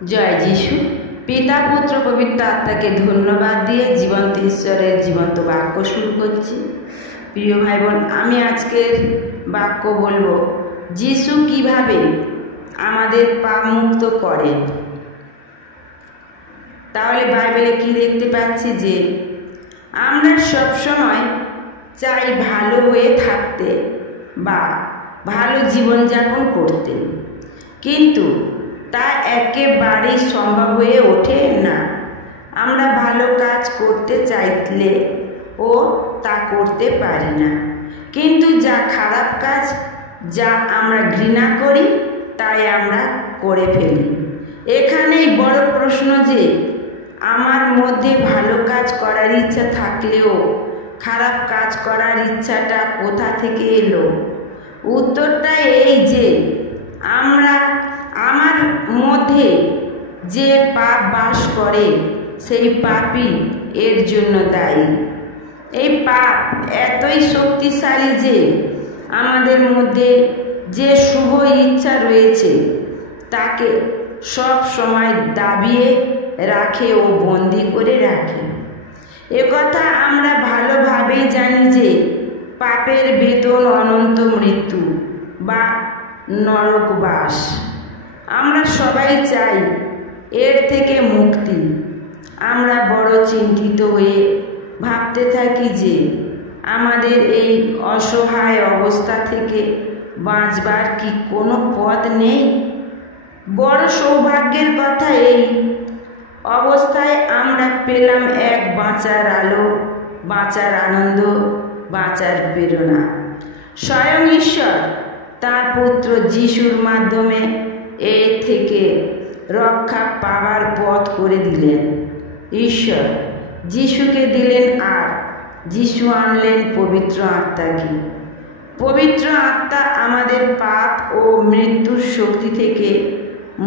জয় যিশু। পিতা পুত্র পবিত্র আত্মাকে ধন্যবাদ দিয়ে জীবন্ত ঈশ্বরের জীবন্ত বাক্য শুরু করছি। প্রিয় ভাই বোন, আমি আজকের বাক্য বলবো, যিশু কিভাবে আমাদের পাপ মুক্ত করেন। তাহলে বাইবেলে কি দেখতে পাচ্ছি যে আমরা সবসময় চাই ভালো হয়ে থাকতে বা ভালো জীবনযাপন করতে, কিন্তু তা একেবারেই সম্ভব হয়ে ওঠে না। আমরা ভালো কাজ করতে চাইলে ও তা করতে পারি না, কিন্তু যা খারাপ কাজ, যা আমরা ঘৃণা করি, তাই আমরা করে ফেলি। এখানেই বড় প্রশ্ন যে আমার মধ্যে ভালো কাজ করার ইচ্ছা থাকলেও খারাপ কাজ করার ইচ্ছাটা কোথা থেকে এলো? উত্তরটা এই যে আমার মধ্যে যে পাপ বাস করে সেই পাপই এর জন্য দায়ী। এই পাপ এতই শক্তিশালী যে আমাদের মধ্যে যে শুভ ইচ্ছা রয়েছে তাকে সব সময় দাবিয়ে রাখে ও বন্দি করে রাখে। একথা আমরা ভালোভাবেই জানি যে পাপের বেতন অনন্ত মৃত্যু বা নরকবাস। আমরা সবাই চাই এর থেকে মুক্তি। আমরা বড় চিন্তিত হয়ে ভাবতে থাকি যে আমাদের এই অসহায় অবস্থা থেকে বাঁচবার কি কোনো পথ নেই। বড় সৌভাগ্যের কথা, এই অবস্থায় আমরা পেলাম এক বাঁচার আলো, বাঁচার আনন্দ, বাঁচার প্রেরণা। স্বয়ং ঈশ্বর তাঁর পুত্র যিশুর মাধ্যমে এ থেকে রক্ষা পাবার পথ করে দিলেন। ঈশ্বর যিশুকে দিলেন আর যিশু আনলেন পবিত্র আত্মাকে। পবিত্র আত্মা আমাদের পাপ ও মৃত্যুর শক্তি থেকে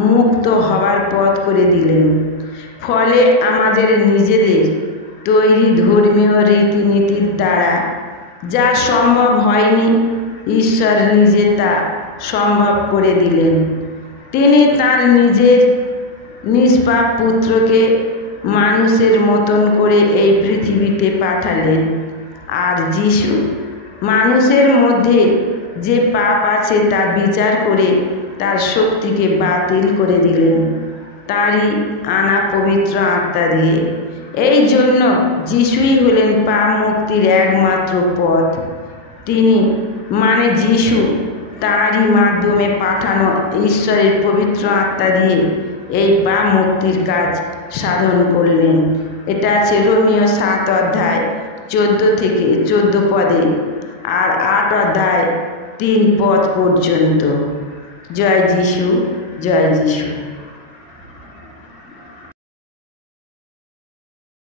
মুক্ত হবার পথ করে দিলেন। ফলে আমাদের নিজেদের তৈরি ধর্মীয় রীতিনীতির দ্বারা যা সম্ভব হয়নি, ঈশ্বর নিজে তা সম্ভব করে দিলেন। তিনি তাঁর নিজের নিষ্পাপ পুত্রকে মানুষের মতন করে এই পৃথিবীতে পাঠালেন, আর যিশু মানুষের মধ্যে যে পাপ আছে তা বিচার করে তার শক্তিকে বাতিল করে দিলেন তাঁরই আনা পবিত্র আত্মা দিয়ে। এই জন্য যিশুই হলেন পাপ মুক্তির একমাত্র পথ। তিনি মানে যিশু তাঁরই মাধ্যমে পাঠানো ঈশ্বরের পবিত্র আত্মা দিয়ে এই পাপ মুক্তির কাজ সাধন করলেন। এটা আছে রোমীয় 7 অধ্যায় 14 থেকে 14 পদে আর 8 অধ্যায় 3 পদ পর্যন্ত। জয় যিশু, জয় যিশু।